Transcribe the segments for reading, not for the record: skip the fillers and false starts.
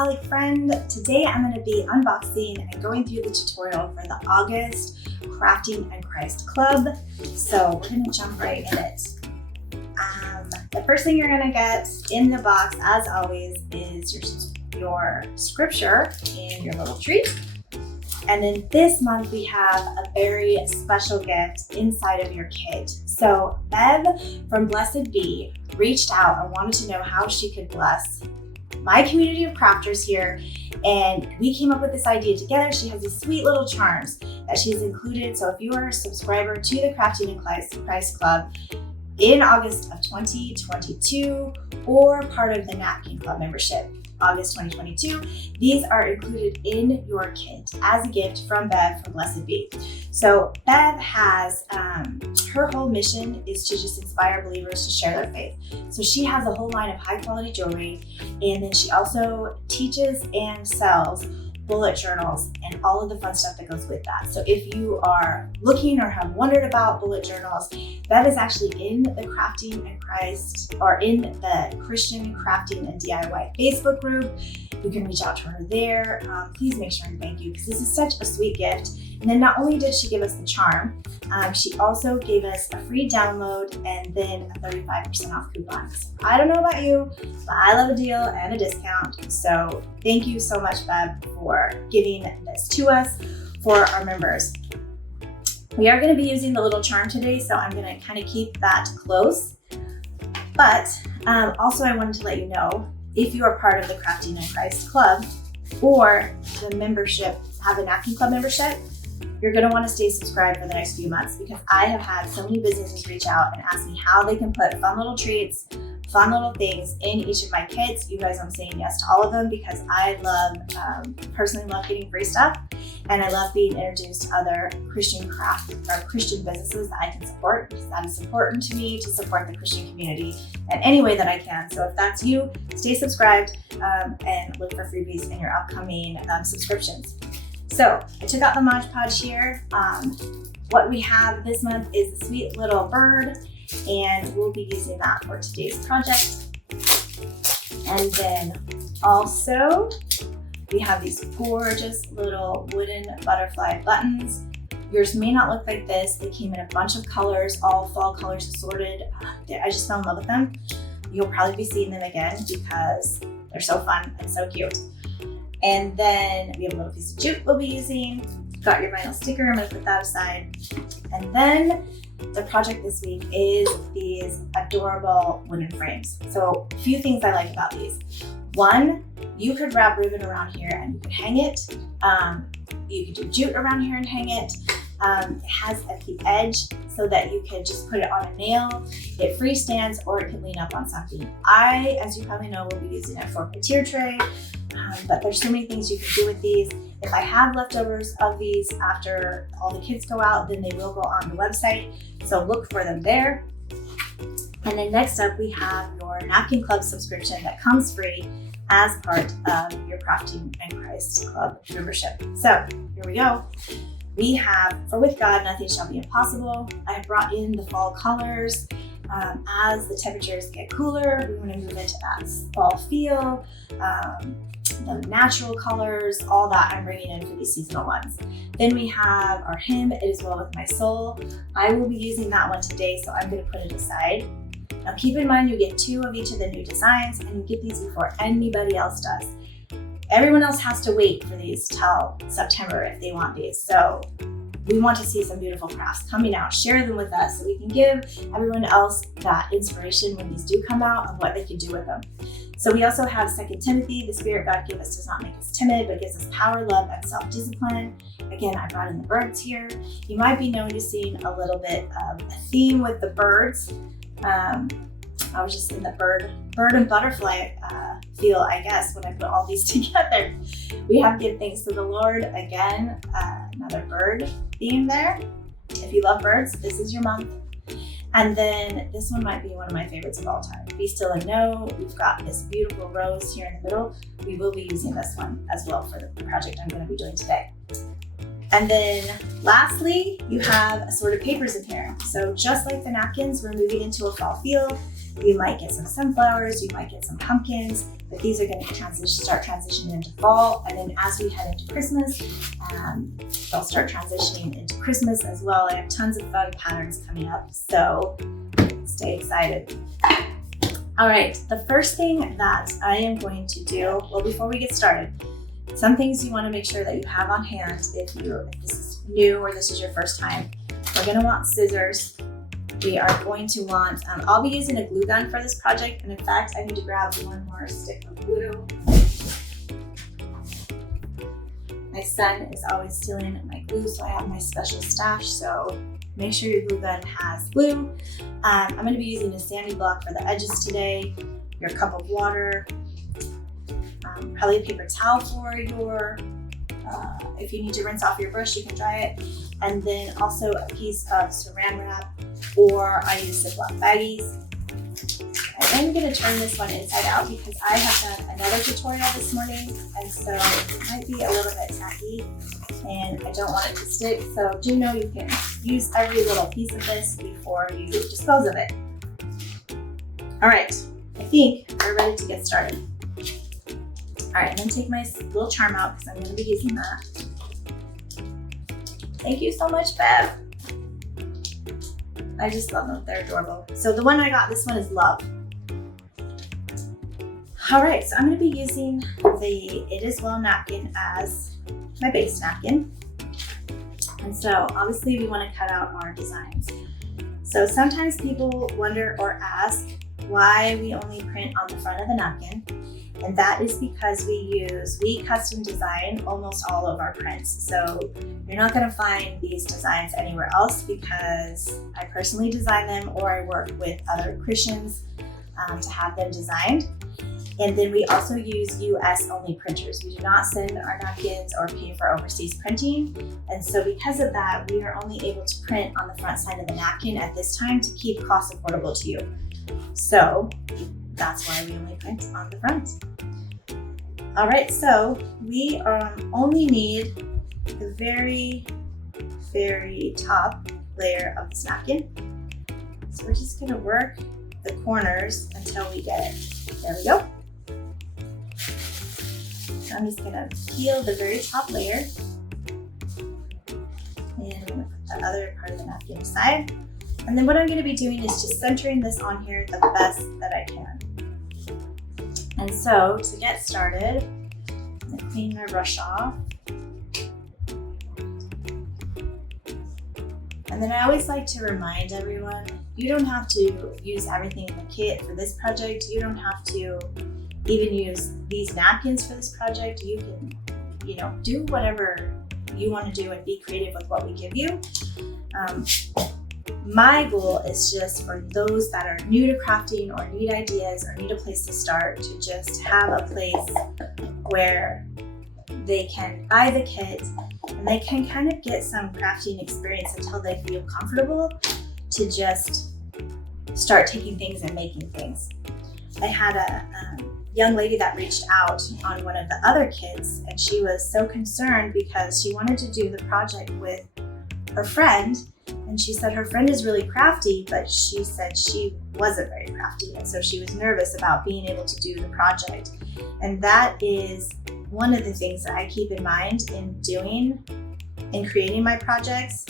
workaholic friend. Today I'm going to be unboxing and going through the tutorial for the August Crafting and Christ Club. So we're going to jump right in it. The first thing you're going to get in the box, as always, is your scripture and your little treat. And then this month we have a very special gift inside of your kit. So Bev from Blessed Bee reached out and wanted to know how she could bless my community of crafters here. And we came up with this idea together. She has these sweet little charms that she's included. So if you are a subscriber to the Crafting and Christ Club in August of 2022 or part of the Napkin Club membership, August 2022, these are included in your kit as a gift from Bev from Blessed Bee. So Bev has, her whole mission is to just inspire believers to share their faith. So she has a whole line of high quality jewelry, and then she also teaches and sells bullet journals and all of the fun stuff that goes with that. So if you are looking or have wondered about bullet journals, Bev is actually in the Crafting and Christ, or in the Christian Crafting and DIY Facebook group. You can reach out to her there. Please make sure and thank you, because this is such a sweet gift. And then not only did she give us the charm, she also gave us a free download and then a 35% off coupon. So I don't know about you, but I love a deal and a discount. So thank you so much, Bev, for giving this to us for our members. We are going to be using the little charm today, so I'm going to kind of keep that close. But also I wanted to let you know, if you are part of the Crafting and Christ Club or the membership, have a Napkin Club membership, you're going to want to stay subscribed for the next few months, because I have had so many businesses reach out and ask me how they can put fun little treats, fun little things in each of my kits. You guys, I'm saying yes to all of them, because I personally love getting free stuff, and I love being introduced to other Christian craft or Christian businesses that I can support, because that is important to me, to support the Christian community in any way that I can. So if that's you, stay subscribed and look for freebies in your upcoming subscriptions. So I took out the Mod Podge here. What we have this month is a sweet little bird, and we'll be using that for today's project. And then also we have these gorgeous little wooden butterfly buttons. Yours may not look like this. They came in a bunch of colors, all fall colors assorted. I just fell in love with them. You'll probably be seeing them again because they're so fun and so cute. And then we have a little piece of jute we'll be using. Got your vinyl sticker, I'm gonna put that aside. And then the project this week is these adorable wooden frames. So a few things I like about these. One, you could wrap ribbon around here and you could hang it. You could do jute around here and hang it. It has at the edge so that you could just put it on a nail. It freestands, or it can lean up on something. I, as you probably know, will be using it for a tier tray. But there's so many things you can do with these. If I have leftovers of these after all the kids go out, then they will go on the website. So look for them there. And then next up, we have your Napkin Club subscription that comes free as part of your Crafting and Christ Club membership. So here we go. We have, for with God, nothing shall be impossible. I have brought in the fall colors. As the temperatures get cooler, we want to move into that fall feel. The natural colors, all that I'm bringing in for these seasonal ones. Then we have our hymn, It Is Well With My Soul. I will be using that one today, so I'm going to put it aside. Now keep in mind, you get 2 of each of the new designs, and you get these before anybody else does. Everyone else has to wait for these till September if they want these. So we want to see some beautiful crafts coming out. Share them with us so we can give everyone else that inspiration when these do come out of what they can do with them. So we also have 2 Timothy, the Spirit God gave us does not make us timid, but gives us power, love, and self-discipline. Again, I brought in the birds here. You might be noticing a little bit of a theme with the birds. I was just in the bird and butterfly feel, I guess, when I put all these together. We have Give Thanks to the Lord. Again, another bird theme there. If you love birds, this is your month. And then this one might be one of my favorites of all time. Be Still and Know. We've got this beautiful rose here in the middle. We will be using this one as well for the project I'm going to be doing today. And then lastly, you have assorted papers in here. So just like the napkins, we're moving into a fall field. You might get some sunflowers, you might get some pumpkins, but these are going to start transitioning into fall. And then as we head into Christmas, they'll start transitioning into Christmas as well. I have tons of fun patterns coming up, so stay excited. All right, the first thing that I am going to do, well, before we get started, some things you want to make sure that you have on hand if this is new or this is your first time. We're going to want scissors. We are going to want, I'll be using a glue gun for this project, and in fact, I need to grab one more stick of glue. My son is always stealing my glue, so I have my special stash, so make sure your glue gun has glue. I'm going to be using a sanding block for the edges today, your cup of water, probably a paper towel for your, if you need to rinse off your brush, you can dry it, and then also a piece of saran wrap, or I use Ziploc baggies. I'm going to turn this one inside out because I have done another tutorial this morning, and so it might be a little bit tacky and I don't want it to stick, so do know you can use every little piece of this before you dispose of it. All right, I think we're ready to get started. All right, I'm going to take my little charm out because I'm going to be using that. Thank you so much, Bev. I just love them, they're adorable. So the one I got, this one is Love. All right, so I'm going to be using the It Is Well napkin as my base napkin. And so obviously we want to cut out our designs. So sometimes people wonder or ask why we only print on the front of the napkin. And that is because we custom design almost all of our prints. So you're not going to find these designs anywhere else because I personally design them or I work with other Christians to have them designed. And then we also use US only printers. We do not send our napkins or pay for overseas printing. And so because of that, we are only able to print on the front side of the napkin at this time to keep costs affordable to you. So that's why we only print on the front. All right, so we only need the very, very top layer of this napkin. So we're just gonna work the corners until we get it. There we go. So I'm just gonna peel the very top layer. And I'm gonna put the other part of the napkin aside. And then what I'm gonna be doing is just centering this on here the best that I can. And so to get started, I'm gonna clean my brush off. And then I always like to remind everyone, you don't have to use everything in the kit for this project. You don't have to even use these napkins for this project. You can, do whatever you want to do and be creative with what we give you. My goal is just for those that are new to crafting or need ideas or need a place to start to just have a place where they can buy the kit and they can kind of get some crafting experience until they feel comfortable to just start taking things and making things. I had a young lady that reached out on one of the other kits, and she was so concerned because she wanted to do the project with her friend, and she said her friend is really crafty, but she said she wasn't very crafty, and so she was nervous about being able to do the project. And that is one of the things that I keep in mind in creating my projects.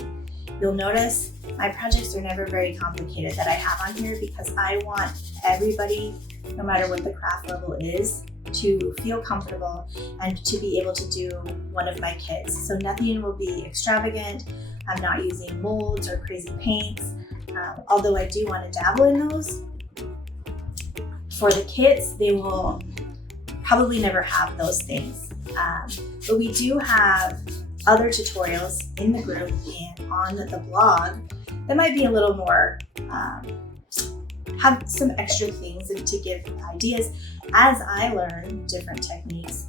You'll notice my projects are never very complicated that I have on here because I want everybody, no matter what the craft level is, to feel comfortable and to be able to do one of my kits. So nothing will be extravagant. I'm not using molds or crazy paints, although I do want to dabble in those. For the kits, they will probably never have those things. But we do have other tutorials in the group and on the blog that might be a little more, have some extra things to give ideas as I learn different techniques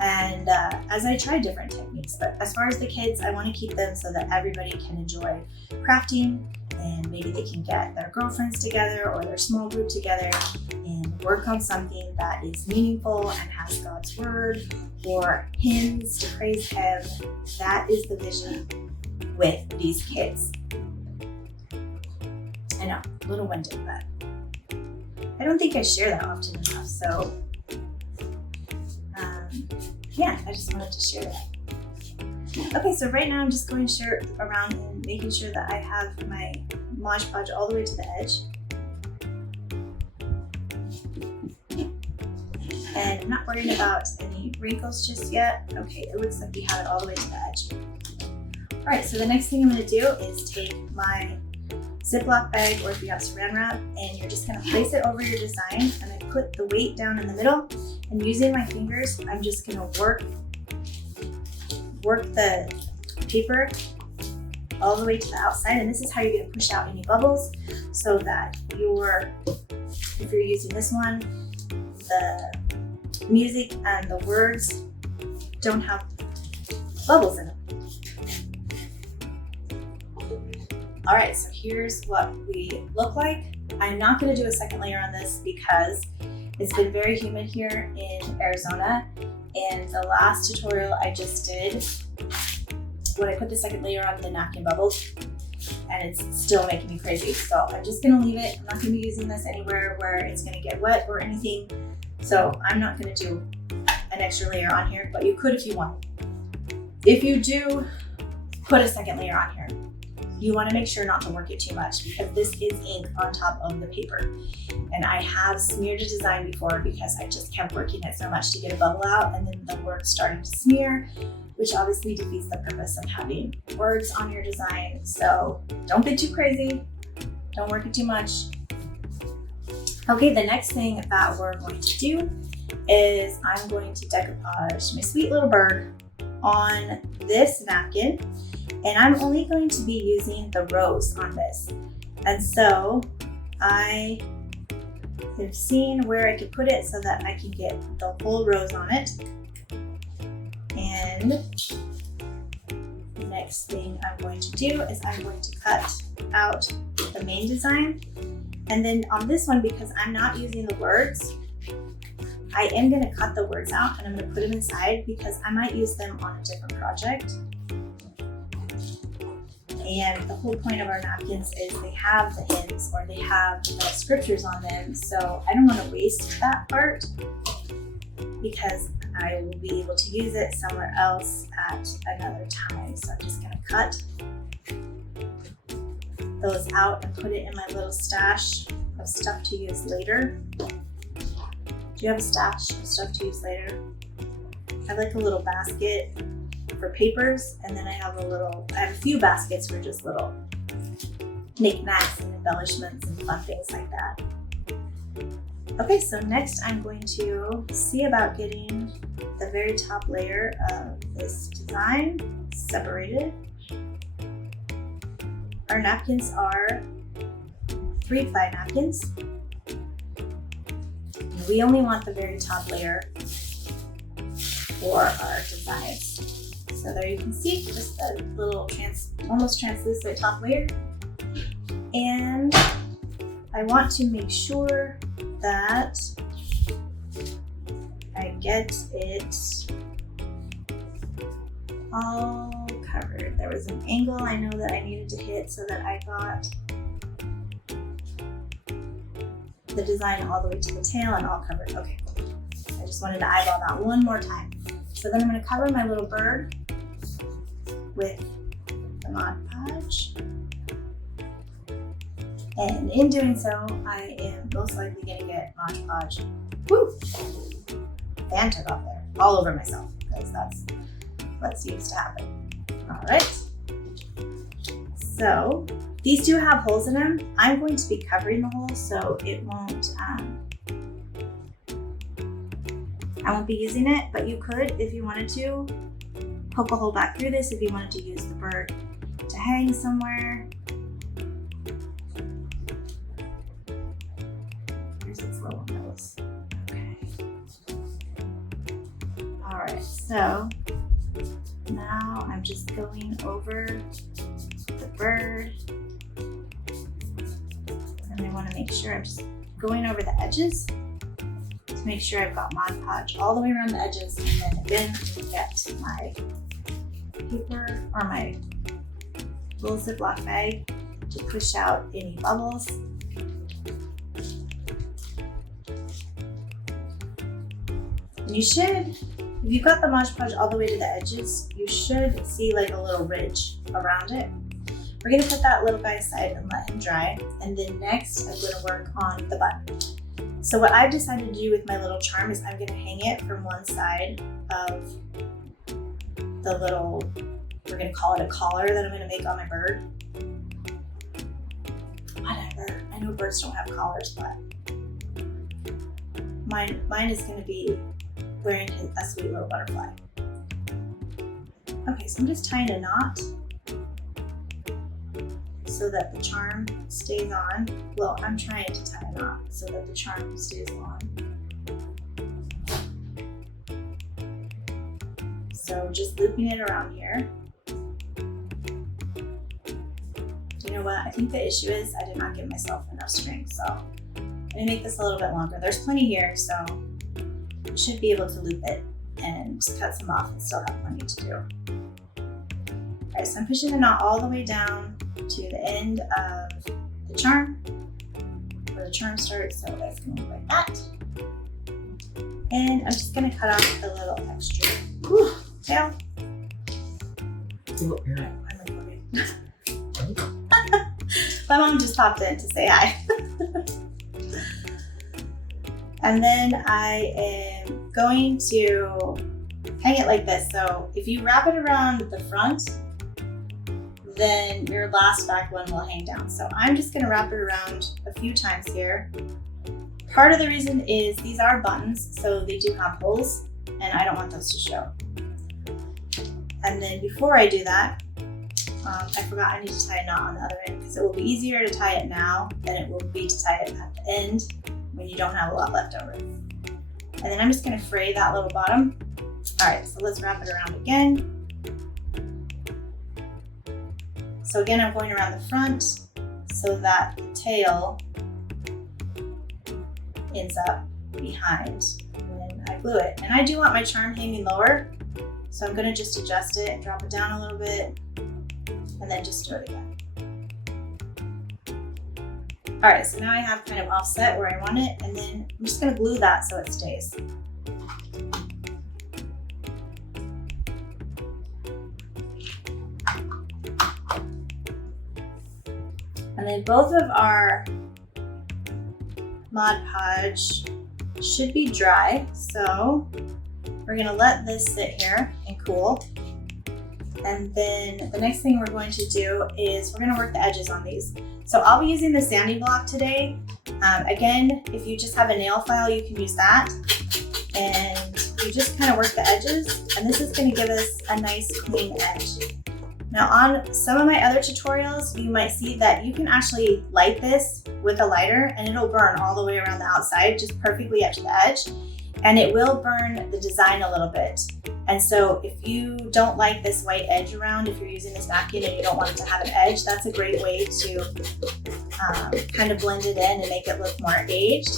and as I try different techniques. But as far as the kids, I want to keep them so that everybody can enjoy crafting, and maybe they can get their girlfriends together or their small group together and work on something that is meaningful and has God's word or hymns to praise him. That is the vision with these kids. I know, a little winded, but I don't think I share that often enough. So yeah, I just wanted to share that. Okay, so right now I'm just going around and making sure that I have my Mod Podge all the way to the edge. And I'm not worrying about any wrinkles just yet. Okay, it looks like we have it all the way to the edge. All right, so the next thing I'm gonna do is take my Ziploc bag, or if you have saran wrap, and you're just gonna place it over your design, and I put the weight down in the middle, and using my fingers, I'm just gonna work the paper all the way to the outside, and this is how you're gonna push out any bubbles so that if you're using this one, the music and the words don't have bubbles in them. All right, so here's what we look like. I'm not gonna do a second layer on this because it's been very humid here in Arizona, and the last tutorial I just did, when I put the second layer on, the napkin bubbles, and it's still making me crazy. So I'm just gonna leave it. I'm not gonna be using this anywhere where it's gonna get wet or anything. So I'm not gonna do an extra layer on here, but you could if you want. If you do put a second layer on here, you want to make sure not to work it too much because this is ink on top of the paper. And I have smeared a design before because I just kept working it so much to get a bubble out, and then the words starting to smear, which obviously defeats the purpose of having words on your design. So don't get too crazy. Don't work it too much. Okay, the next thing that we're going to do is I'm going to decoupage my sweet little bird on this napkin. And I'm only going to be using the rose on this. And so I have seen where I could put it so that I can get the whole rose on it. And the next thing I'm going to do is I'm going to cut out the main design. And then on this one, because I'm not using the words, I am going to cut the words out and I'm going to put them inside because I might use them on a different project. And the whole point of our napkins is they have the hymns or they have the scriptures on them. So I don't want to waste that part because I will be able to use it somewhere else at another time. So I'm just going to cut those out and put it in my little stash of stuff to use later. Do you have a stash of stuff to use later? I like a little basket for papers, and then I have a few baskets for just little knickknacks and embellishments and fun things like that. Okay, so next I'm going to see about getting the very top layer of this design separated. Our napkins are 3-ply napkins. We only want the very top layer for our designs. So there you can see just a little almost translucent top layer. And I want to make sure that I get it all covered. There was an angle I know that I needed to hit so that I got the design all the way to the tail and all covered. Okay, I just wanted to eyeball that one more time. So then I'm going to cover my little bird with the Mod Podge. And in doing so, I am most likely going to get Mod Podge Phantom up there, all over myself, because that's what seems to happen. All right. So these do have holes in them. I'm going to be covering the holes, so it won't, I won't be using it, but you could, if you wanted to, poke a hole back through this if you wanted to use the bird to hang somewhere. Here's its little nose. Okay. All right, so now I'm just going over the bird, and I want to make sure I'm just going over the edges Make sure I've got Mod Podge all the way around the edges, and then again, get my paper or my little Ziploc bag to push out any bubbles. And you should, if you've got the Mod Podge all the way to the edges, you should see like a little ridge around it. We're gonna put that little guy aside and let him dry. And then next, I'm gonna work on the button. So what I've decided to do with my little charm is I'm gonna hang it from one side of the little, we're gonna call it a collar that I'm gonna make on my bird. Whatever, I know birds don't have collars, but mine is gonna be wearing a sweet little butterfly. Okay, so I'm just tying a knot so that the charm stays on. Well, I'm trying to tie a knot so that the charm stays on. So just looping it around here. You know what? I think the issue is I did not give myself enough string, so I'm gonna make this a little bit longer. There's plenty here, so you should be able to loop it and cut some off and still have plenty to do. All right, so I'm pushing the knot all the way down to the end of the charm, where the charm starts, so it's gonna look like that. And I'm just gonna cut off the little extra tail. Oh, yeah. I'm recording. My mom just popped in to say hi. And then I am going to hang it like this. So if you wrap it around the front, then your last back one will hang down. So I'm just gonna wrap it around a few times here. Part of the reason is these are buttons, so they do have holes, and I don't want those to show. And then before I do that, I forgot I need to tie a knot on the other end because it will be easier to tie it now than it will be to tie it at the end when you don't have a lot left over. And then I'm just gonna fray that little bottom. All right, so let's wrap it around again. So again, I'm going around the front so that the tail ends up behind when I glue it. And I do want my charm hanging lower, so I'm gonna just adjust it and drop it down a little bit, and then just do it again. All right, so now I have kind of offset where I want it, and then I'm just gonna glue that so it stays. And then both of our Mod Podge should be dry, so we're gonna let this sit here and cool. And then the next thing we're going to do is we're gonna work the edges on these. So I'll be using the sandy block today. Again, if you just have a nail file, you can use that. And you just kind of work the edges, and this is gonna give us a nice clean edge. Now on some of my other tutorials, you might see that you can actually light this with a lighter and it'll burn all the way around the outside, just perfectly up to the edge. And it will burn the design a little bit. And so if you don't like this white edge around, if you're using this napkin and you don't want it to have an edge, that's a great way to kind of blend it in and make it look more aged.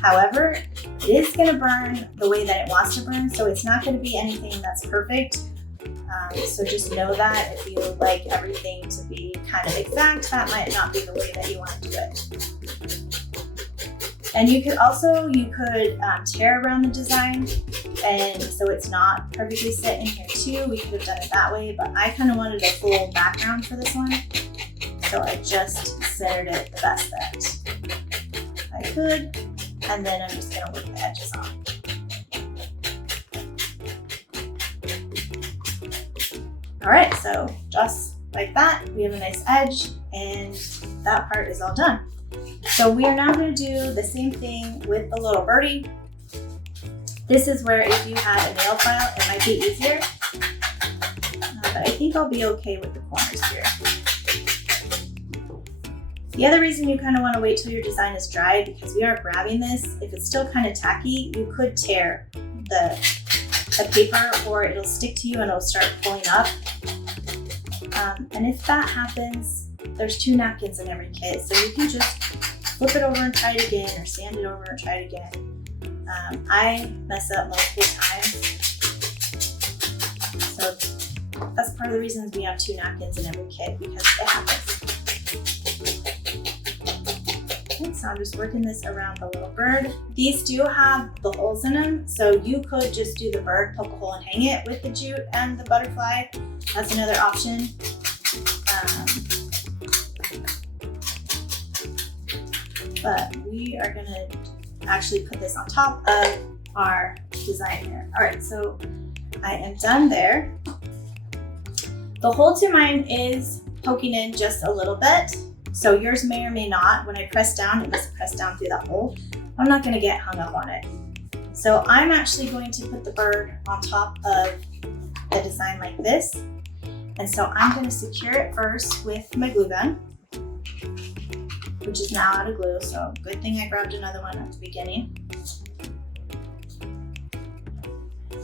However, it is gonna burn the way that it wants to burn, so it's not gonna be anything that's perfect. So just know that if you like everything to be kind of exact, that might not be the way that you want to do it. And you could tear around the design, and so it's not perfectly set in here too. We could have done it that way, but I kind of wanted a full background for this one, so I just centered it the best that I could, and then I'm just gonna work the edges on. All right, so just like that, we have a nice edge, and that part is all done. So we are now going to do the same thing with the little birdie. This is where if you have a nail file, it might be easier, but I think I'll be okay with the corners here. The other reason you kind of want to wait till your design is dry, because we are grabbing this, if it's still kind of tacky, you could tear the paper, or it'll stick to you and it'll start pulling up. And if that happens, there's 2 napkins in every kit, so you can just flip it over and try it again, or sand it over and try it again. I mess up multiple times. So that's part of the reasons we have 2 napkins in every kit, because it happens. Okay, so I'm just working this around the little bird. These do have the holes in them, so you could just do the bird, poke a hole and hang it with the jute and the butterfly. That's another option. But we are gonna actually put this on top of our design here. All right, so I am done there. The hole to mine is poking in just a little bit, so yours may or may not. When I press down, it must press down through that hole. I'm not gonna get hung up on it. So I'm actually going to put the bird on top of the design like this. And so I'm gonna secure it first with my glue gun, which is now out of glue, so good thing I grabbed another one at the beginning.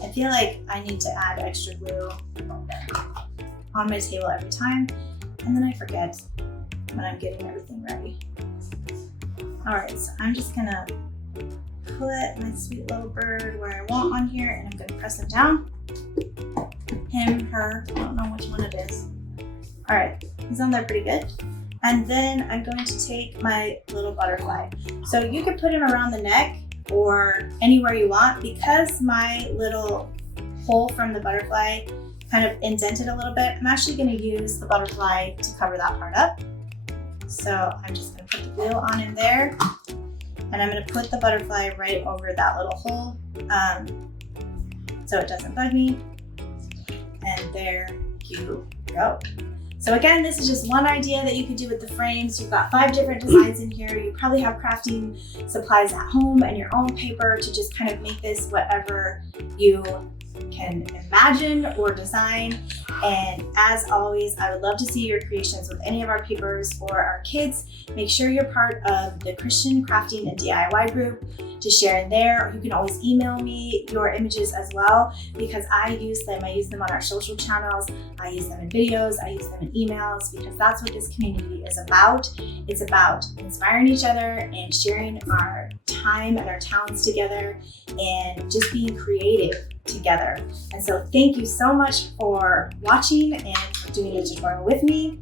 I feel like I need to add extra glue on my table every time, and then I forget when I'm getting everything ready. All right, so I'm just gonna put my sweet little bird where I want on here, and I'm gonna press him down. Him, her, I don't know which one it is. All right, he's on there pretty good. And then I'm going to take my little butterfly. So you could put him around the neck or anywhere you want. Because my little hole from the butterfly kind of indented a little bit, I'm actually going to use the butterfly to cover that part up. So I'm just going to put the glue on in there, and I'm going to put the butterfly right over that little hole so it doesn't bug me. And there you go. So again, this is just one idea that you could do with the frames. You've got 5 different designs in here. You probably have crafting supplies at home and your own paper to just kind of make this whatever you can imagine or design. And as always, I would love to see your creations with any of our papers or our kids. Make sure you're part of the Christian Crafting and DIY group to share in there. Or you can always email me your images as well, because I use them. I use them on our social channels. I use them in videos. I use them in emails, because that's what this community is about. It's about inspiring each other and sharing our time and our talents together and just being creative together. And so thank you so much for watching and for doing a tutorial with me.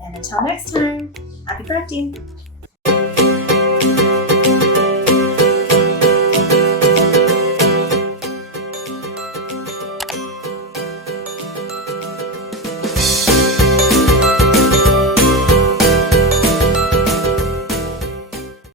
And until next time, happy crafting.